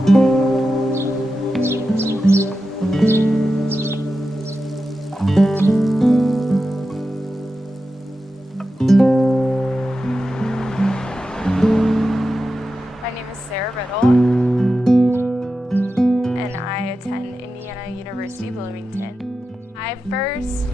My name is Riddle, and I attend Indiana University, Bloomington. I first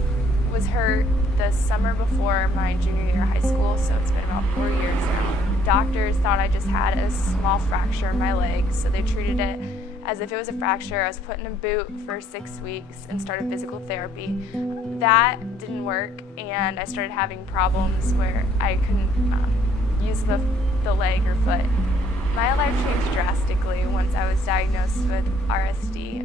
was hurt the summer before my junior year of high school, so it's been about 4 years now. Doctors thought I just had a small fracture in my leg, so they treated it as if it was a fracture. I was put in a boot for 6 weeks and started physical therapy. That didn't work, and I started having problems where I couldn't use the leg or foot. My life changed drastically once I was diagnosed with RSD.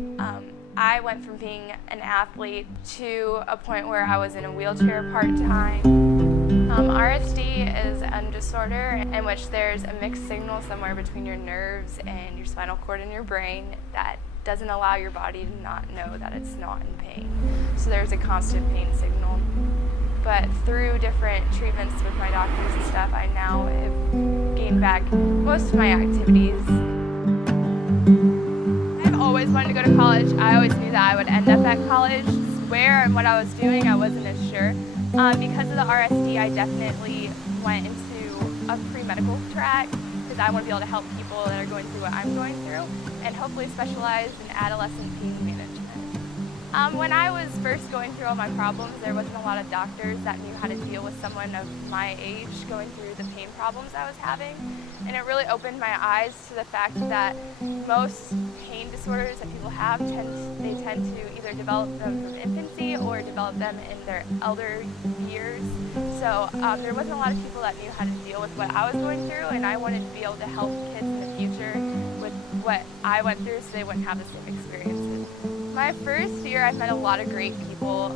I went from being an athlete to a point where I was in a wheelchair part-time. RSD is a disorder in which there's a mixed signal somewhere between your nerves and your spinal cord and your brain that doesn't allow your body to not know that it's not in pain. So there's a constant pain signal. But through different treatments with my doctors and stuff, I now have gained back most of my activities. I've always wanted to go to college. I always knew that I would end up at college. Where and what I was doing, I wasn't as sure. Because of the RSD, I definitely went into a pre-medical track because I want to be able to help people that are going through what I'm going through and hopefully specialize in adolescent pain management. When I was first going through all my problems, there wasn't a lot of doctors that knew how to deal with someone of my age going through the pain problems I was having. And it really opened my eyes to the fact that most pain disorders that people have, they tend to either develop them from infancy or develop them in their elder years. So there wasn't a lot of people that knew how to deal with what I was going through, and I wanted to be able to help kids in the future with what I went through so they wouldn't have the same experiences. My first year, I've met a lot of great people.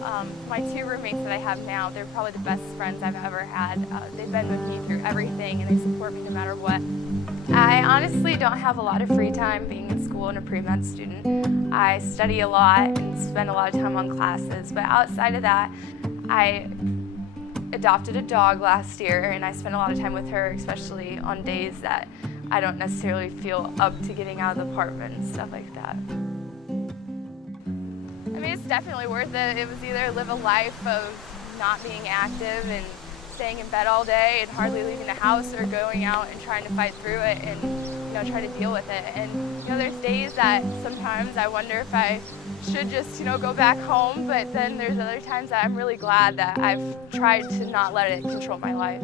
My 2 roommates that I have now, they're probably the best friends I've ever had. They've been with me through everything, and they support me no matter what. I honestly don't have a lot of free time being in school and a pre-med student. I study a lot and spend a lot of time on classes, but outside of that, I adopted a dog last year, and I spend a lot of time with her, especially on days that I don't necessarily feel up to getting out of the apartment and stuff like that. I mean, it's definitely worth it. It was either live a life of not being active and staying in bed all day and hardly leaving the house, or going out and trying to fight through it and, try to deal with it. And, there's days that sometimes I wonder if I should just, go back home, but then there's other times that I'm really glad that I've tried to not let it control my life.